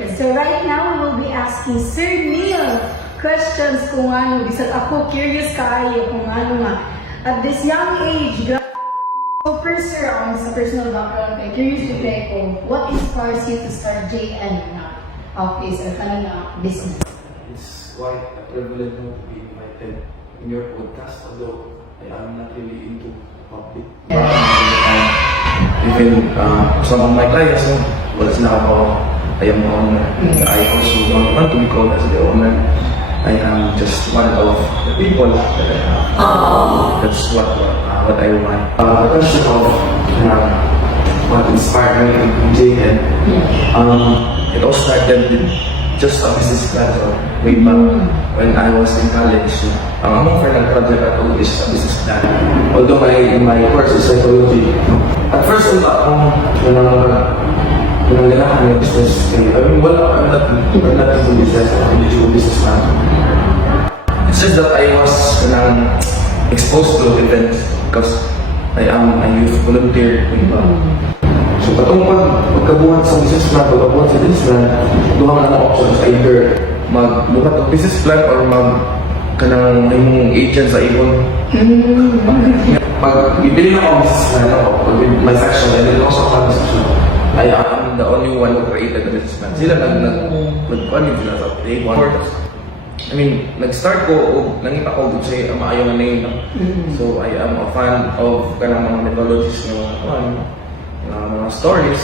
Incorporated. So right now, we will be asking Sir Neil questions kung ano. Bisag ako, curious kayo kung ano nga. At this young age, so first sir, sa personal background kay curious to kay ko, what inspires you to start JN na office or kanang business? It's quite a privilege to be invited in your podcast, although I am not really into public. Even some of my clients, wala sila ako, I am the owner. I also don't want to be called as the owner. I am just one of the people that I have. That's what I want. The question of what inspired me in JN, it all started with just a business class way back when I was in college. Ang among final project at all is a business plan. Although my course is psychology. At first, akong nangangailangan ng business. I'm not into business. I'm into business plan. It's just that I was exposed to events because I am a youth volunteer. So patong pagkabuhat sa business plan, pagkabuhat sa business plan, duha nga ng options, either magbuhat ng business plan or kanang yung agent sa ibon. Pag bibili na ako ang business plan ako, my section, and then also sa section, I am the only one who created the business plan. Sila nag-ano sila sa day one. I mean, nag-start ko, nangita ko dun sa maayo na name. So I am a fan of kanang mga mythologies ng mga stories.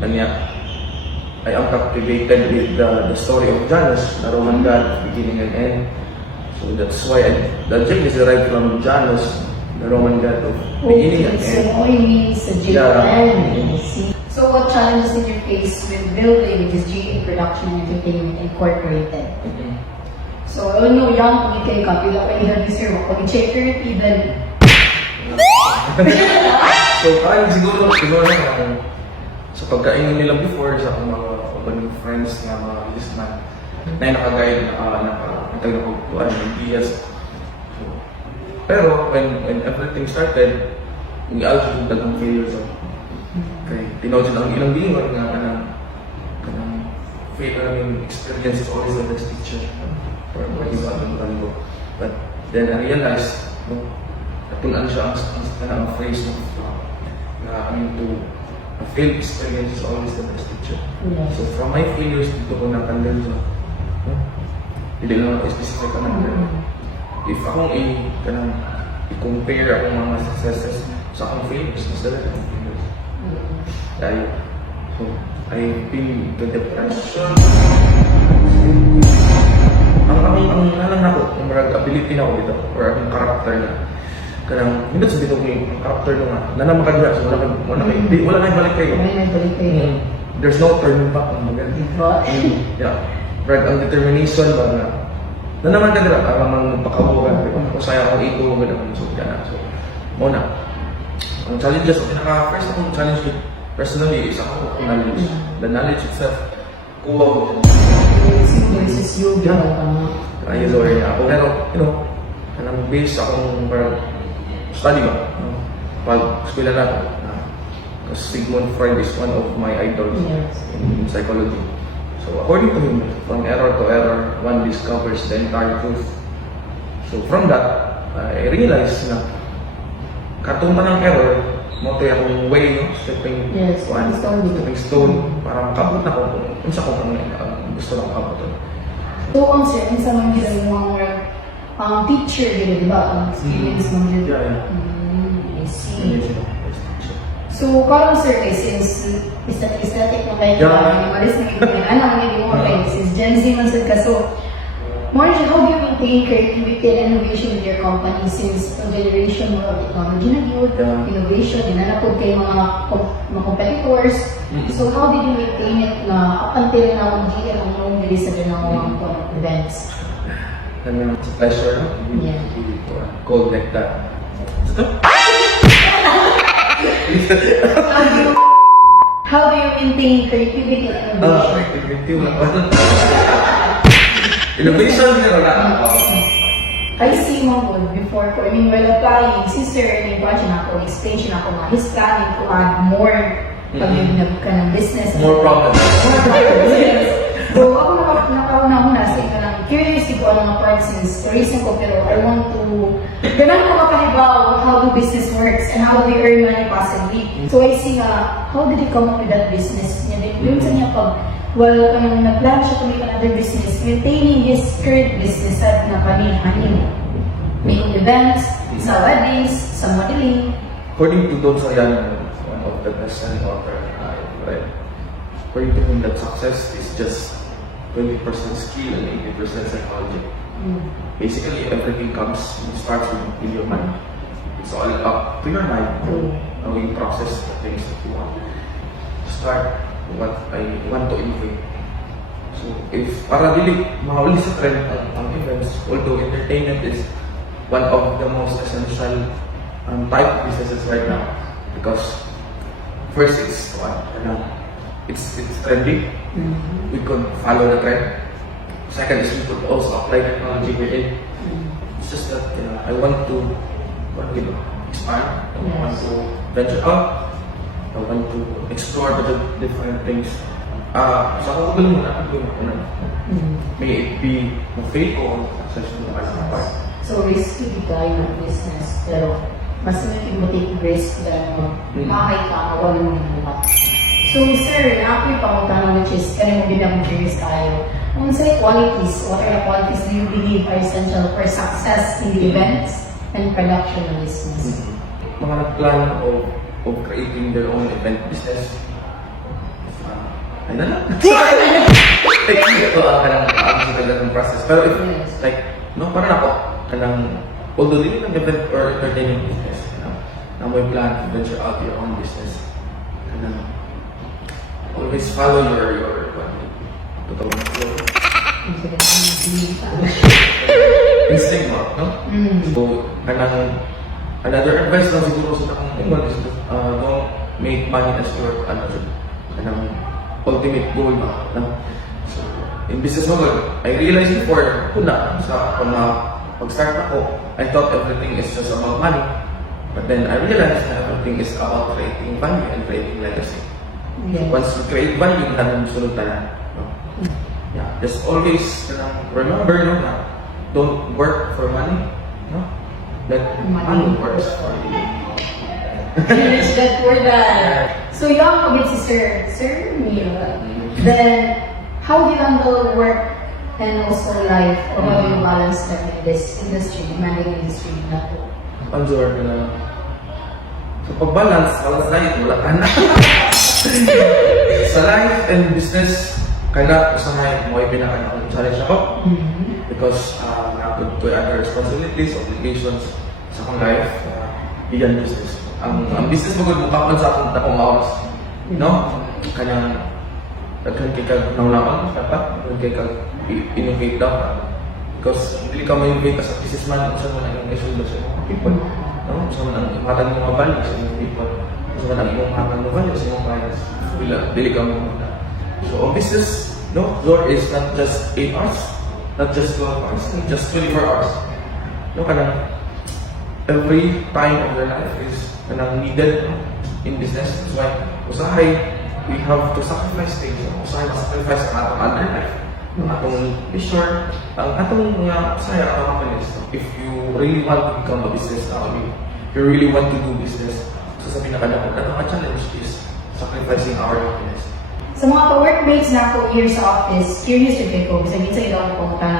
Kanya, I am captivated with the story of Janus, the Roman god, beginning and end. So that's why the Jane is derived from Janus, the Roman god of beginning and end. So only means the JN. So what challenges did you face with building this GA Production and Entertainment Incorporated? So I don't know, young we can copy that way here this year. Pag-check your even. So siguro sa pagkain nila before sa akong mga urban friends nga mga businessman na naka-guide nakatag na pagkuhan ng ideas. So, pero when everything started, we also did ang failures. Okay, tinawag sila ang ilang bingon nga kanang failure experience is always the best teacher for what you want to go. But then I realized, natulaan siya ang phrase na a failed experience is always the best teacher. So from my failures, dito ko natanggal siya. Hindi lang ako specific naman. If akong i-compare akong mga successes sa akong failures, mas dala akong failures. Dahil, so, I've been to depression. Ang nalang ako, ang ability na ako dito, or ang character na, kanang, hindi sabi ito yung character nyo nga, nanamakadra, so wala na ibalik kayo. There's no turning back on mga yeah. Brad, ang determination ba na nanamakadra, parang magpakabuhan, kung saya akong ito, so muna. Ang challenges, first akong challenge personally is ako knowledge. The knowledge itself, kuha ko dyan. Versus yoga. Ayun, sorry na ako. Pero, kanang base akong parang study ba? Pag eskwela natin. Because Sigmund Freud is one of my idols in psychology. So according to him, from error to error, one discovers the entire truth. So from that, I realized na katungtan ng error, mo ito yung way, stepping stone, para makabot na ko kung sa kung gusto na makabot. So, sir, sa mga gila yung mga teacher gila, di ba? Ang experience mo gila. I see. So, parang sir, since aesthetic mo kayo, yung maris na yung hindi mo kayo, since Gen Z man sir ka, so, Margie, how do you maintain creativity and innovation with your company since a generation more of technology na yun, innovation, dinanapod kayo mga competitors. So how did you maintain it na up until now, GM ang known nila sa ganang events? It's a pleasure to call like that. How do you maintain creativity and innovation? Innovation na ako. I see mo before ko, while applying, si Sir, explain siya ako nga, he's planning to add more pag ka ng business. More problems. ikaw mga part since reason ko, pero I want to ganun ko makahibaw how the business works and how they earn money possibly. So I see how did he come up with that business? Yun sa niya pag nag-plan siya to make another business, maintaining his current business at nakanihanin. Making events, sa weddings, sa modeling. According to Don Sayan, one of the best-selling author I've read, according to him that success is just 20% skill and 80% psychology. Basically, everything starts with your mind. It's all up to your mind how you process the things that you want. Start what I want to innovate. So, if para dili mahuli sa trend ang events, although entertainment is one of the most essential type of businesses right now, because first it's trendy. We could follow the trend. Second is we could also apply technology with it. It's just that I want to expand. I want to venture out. I want to explore the different things. Sa kukul muna, may it be fail or successful as a part. So risky di tayo ng business, pero mas make risk dahil mahay ka, mawala mo ng buhat. So sir, ako yung pangutanong which is, kaya mo binang-curious tayo. Kung say qualities, what are the qualities do you believe are essential for success in the events and production of business? Mga nagplano of creating their own event business. Ay na lang. Ito ang process. Pero if, like, parang ako, although din ng event or entertainment business, na may plan to venture out your own business, always follow your totoo na flow. Instinct mo, no? So, another advice lang siguro sa takong tingin is don't make money as your ultimate goal ba? So, in business mo, I realized before, pag-start ako, I thought everything is just about money. But then I realized that everything is about creating value and creating legacy. Yes. Once you create value, sunod na. No? Yeah, just always remember na don't work for money. No? Let money works for you. Finish that for that. So young pagit si Sir Mira. Then, how do you handle work and also life? Or how do you balance that in this industry, demanding industry na to? Absorb na. So pag-balance, wala ka na. Sa life and business, kaya usanay mo ay pinaka-challenge ako. Because nakapod ko other responsibilities, obligations sa akong life beyond business. Ang business mo magkapan sa akong oras. No? Kanyang daghan kay kag naulaman dapat, daghan kay kag innovate dapat. Because hindi ka ma-innovate sa businessman kung saan mo na yung isuldo sa mga people. No? Kung saan mo ang matang mga value sa mga people. Kung saan mo ang matang mga value sa mga clients. Dili ka mo muna. So, ang business, door is not just 8 hours, not just 12 hours, just 24 hours. Every time of their life is needed in business. That's why, usahay, we have to sacrifice things. Usahay, sacrifice ang atong other life. Ang atong leisure, ang atong mga usahay, atong companies. If you really want to become a business now, if you really want to do business, so sa pinakadakot, atong challenge is sacrificing our happiness. Sa mga ka-workmates na ako here sa office, curious yung ko, kasi minsan ito ako pumunta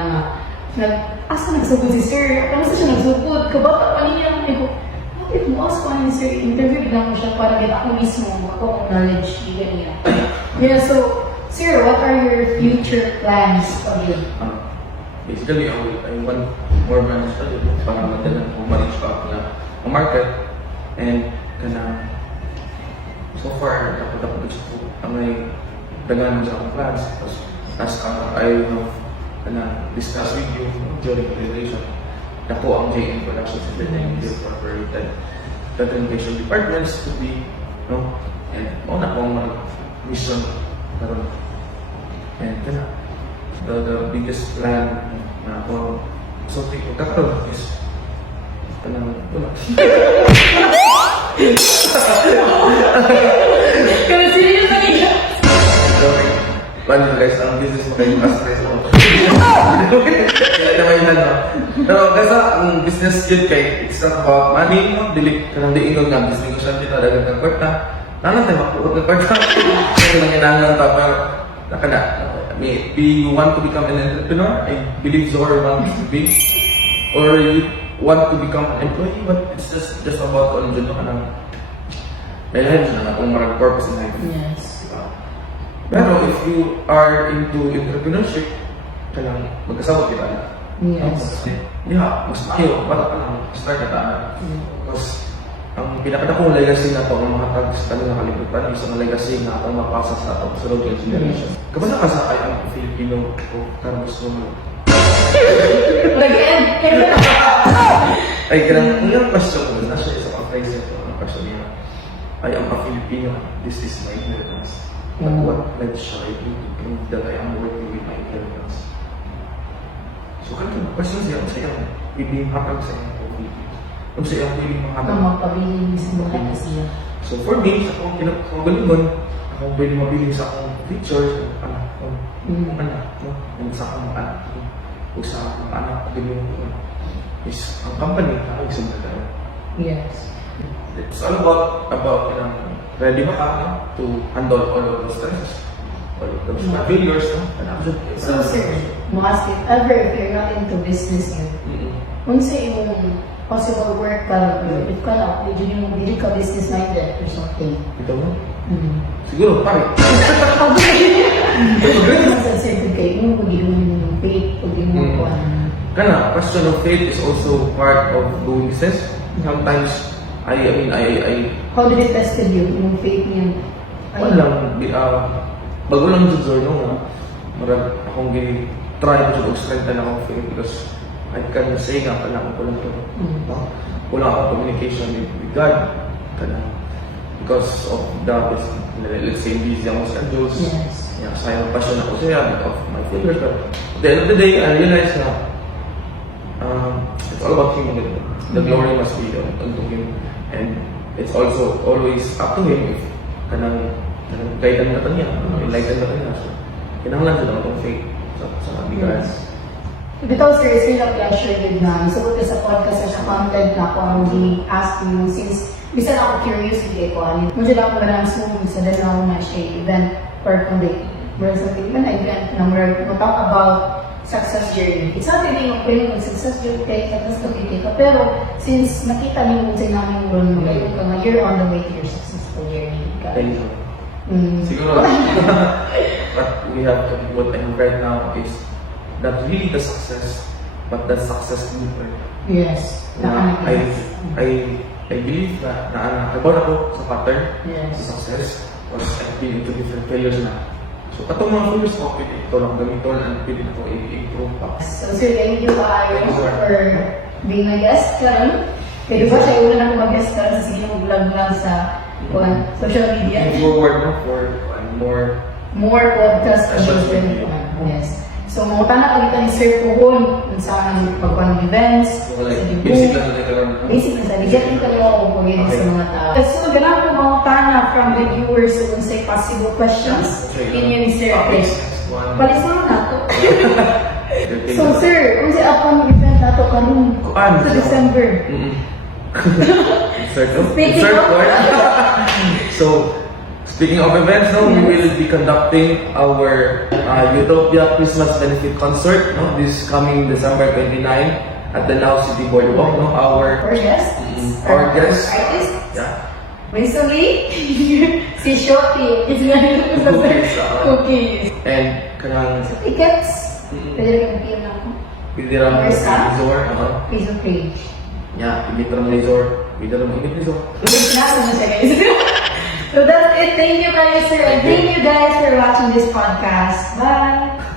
na asa nagsugod si sir? Ano sa siya nagsugod? Kabata pa niya ko. Bakit mo ask ko ni sir? Interview lang ko siya para get ako mismo, ako ang knowledge niya. Yeah, so, sir, what are your future plans of you? Basically, I want more brands para madalang ma-reach out na ang market and so far, dapat ang may dagan sa akong plans. As I have discussed with you during the relation, na po ang JN Productions Entertainment Incorporated. The presentation departments to be, and una po ang mission karon. And the biggest plan na ako something pagkakaroon is Kasi serious na niya. Paano guys, ang business mo kayo stress mo. Kaya naman yun no. Pero kasi ang business yun kay, it's not about money, no? Dili ka nang diingog nga, business ko siya dito, dagang kang kwarta. Nanan tayo makuha ng kwarta. Kaya nang inangan ta, pero nakana. Maybe you want to become an entrepreneur, I believe Zor wants to be. Or you want to become an employee, but it's just about kung ano dyan ka nang may life na kung marag purpose in life. Yes. Pero if you are into entrepreneurship, kailangan magkasabot kita na. Yes. Yeah, mas ayaw, bata ka lang, start ka taan. Because ang pinakadakong legacy na ito, ang mga tag sa kanila nakalimutan, isang legacy na ang mapasa sa atong sunod yung generation. Kabasa ka sa kaya ang Filipino o karamos mo. Again! Ay, kailangan, yung question mo, nasa isa pang phrase ito, ang question niya, I am a Filipino, this is my inheritance. But what pledge shall I do to prove that I am working with my inheritance? So, kanina, question siya, ang sayang, ibihakag sa iyong Filipino. Ang sayang, pwedeng Ang makakag. magpabiling sa mga kasi. So, for me, sa akong kinakagalingon, akong pwede mabiling sa akong pictures, kung anak ko, kung anak ko, kung sa akong anak ko, kung sa akong anak ko, is ang company na ang isang nagano. Yes. It's all about ready ba ka to handle all of those stresses, all of those failures, no? So, sir, must if ever if you're not into business yun, kung sa yung possible work ka, if ka na, medyo yung hindi ka business minded or something. Ito mo? Siguro, pare. Sa sir, kayo yung yung faith, pag yung mga Kana, question of faith is also part of doing business. Sometimes, I How did it tested you, yung faith niya? walang, bago lang dito sir, no, marag akong try ko siya strengthen akong faith because I can say nga, kailangan ko lang ito. No? Wala akong communication with God. Because of the, let's say, busy ako sa Diyos. Yes. Yeah, sayang passion ako siya because of my failures. But at the end of the day, I realized na it's all about Him. The glory must be unto Him. And it's also always up to Him if kanang guide na niya, enlighten na niya. So, kinahanglan siya ng itong faith sa bigas. Bitaw sir, it's really a pleasure with na. So, sa podcast sa content na ako ang ask you since bisan ako curious with ko ano. Muna lang ako marang smooth sa dalaw na siya event per kundi. Whereas sa tingnan na event na we're talk about success journey. It's not really yung pwede mag-success journey kay success ka. Pero since nakita niyo kung sa namin role mo, kayo ka nga, you're on the way to your successful journey. Thank you. Siguro, what we have to what I have right now is not really the success, but the success blueprint. Yes. I believe na nakabaon ako sa pattern Yes. sa success was I've been into different failures na. So, katong mga failures ko, pwede ito lang gamiton and pwede na ko i-improve pa. So, sir, thank you for being my guest karon. Kaya ba siya una na mag-guest karon sa sige vlog lang sa social media. Moving forward no, for More podcast Social and media. yes. So, mga tanah pagkita ni Sir Puhon sa pagkuhan ng events, so, like, sa dibuh. basic lang na karon. Basic na sa ligatin ka lang ako pagkita sa mga tao. So, ganun po mga tanah from the viewers kung say possible questions. Inyo ni Sir Chris. Palis naman nato. So, sir, kung si Apon event nato karon sa December. So, speaking of events, no, we will be conducting our Utopia Christmas Benefit Concert, no, this coming December 29 at the Now City Boardwalk, no, our guest, artist, yeah. Recently, si Shopee is cookies. And kanang Tickets, pwede rin yung na ako. pwede rin resort, Facebook page. yeah, pwede rin resort, resort. Nasa mo siya guys. So that's it. Thank you guys, sir. And thank you guys for watching this podcast. Bye!